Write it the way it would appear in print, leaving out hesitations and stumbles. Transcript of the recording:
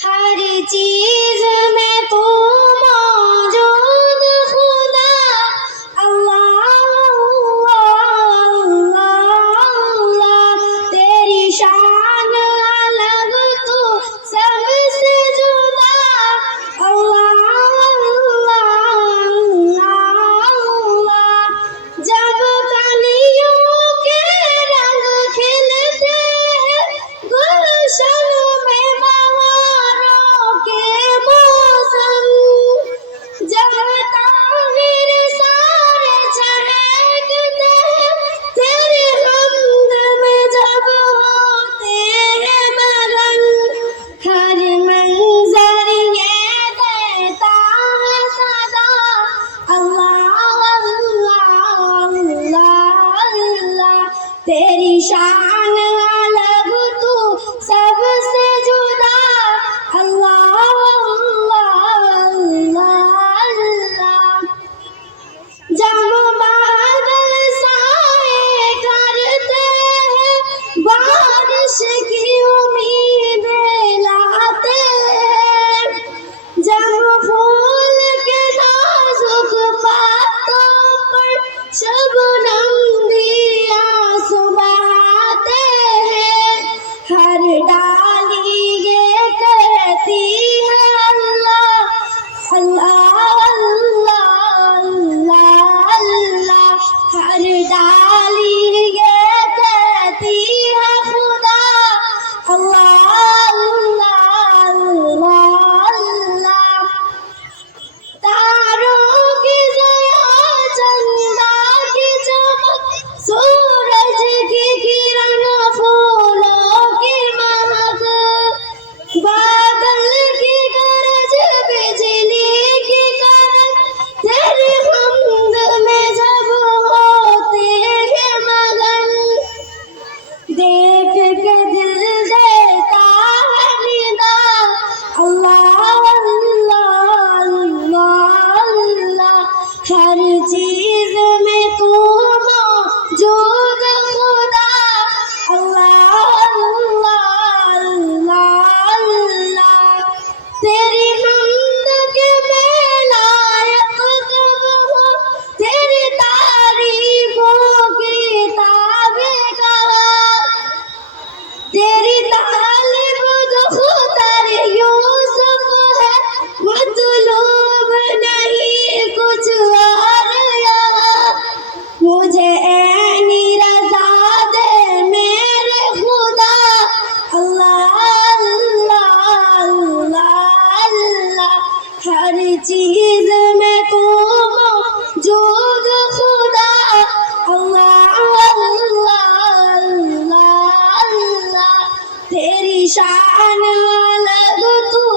ہر چیز میں تو موجود خدا اللہ اللہ اللہ تیری شان الگ تو سب سے جدا اللہ اللہ اللہ جب کلیوں کے رنگ کھلتے گلشن میں بہاروں کے موسم جب طاہر سارے چہکتے تیرے حمد میں جب ہوتے ہیں مگن ہر منظر یہ دیتا ہے صدا اللہ اللہ اللہ اللہ تیری شان الگ تو سب سے جدا اللہ اللہ اللہ جب بادل سائے کرتے ہیں بارش کی امید لاتے ہیں جب پھول کے نازک پاتوں پر شبنم دیا سباتے ہیں ہر ڈالی یہ کہتی ہے اللہ اللہ اللہ اللہ ہر ڈالی یہ کہتی ہے خدا اللہ اللہ اللہ تاروں کی ضیا چندا کی چمک سورج کی کرن پھولوں کی مہک بادل کی گرج بجلی کی کڑک تیرے حمد میں جب ہوتے ہیں مگن دیکھ کے دل دیتا ہے ندا اللہ اللہ اللہ اللہ ہر چیز میں تو موجود خدا اللہ اللہ اللہ اللہ تیری حمد کے میں لائق کب ہو تیری تعریفوں کی تابع کہاں تیری طالب دختر یوسف ہے مطلوب نہیں کچھ اور یہاں مجھے عینی رضا دے میرے خدا اللہ اللہ اللہ اللہ ہر چیز میں تو موجود خدا اللہ اللہ اللہ اللہ تیری شان الگ تو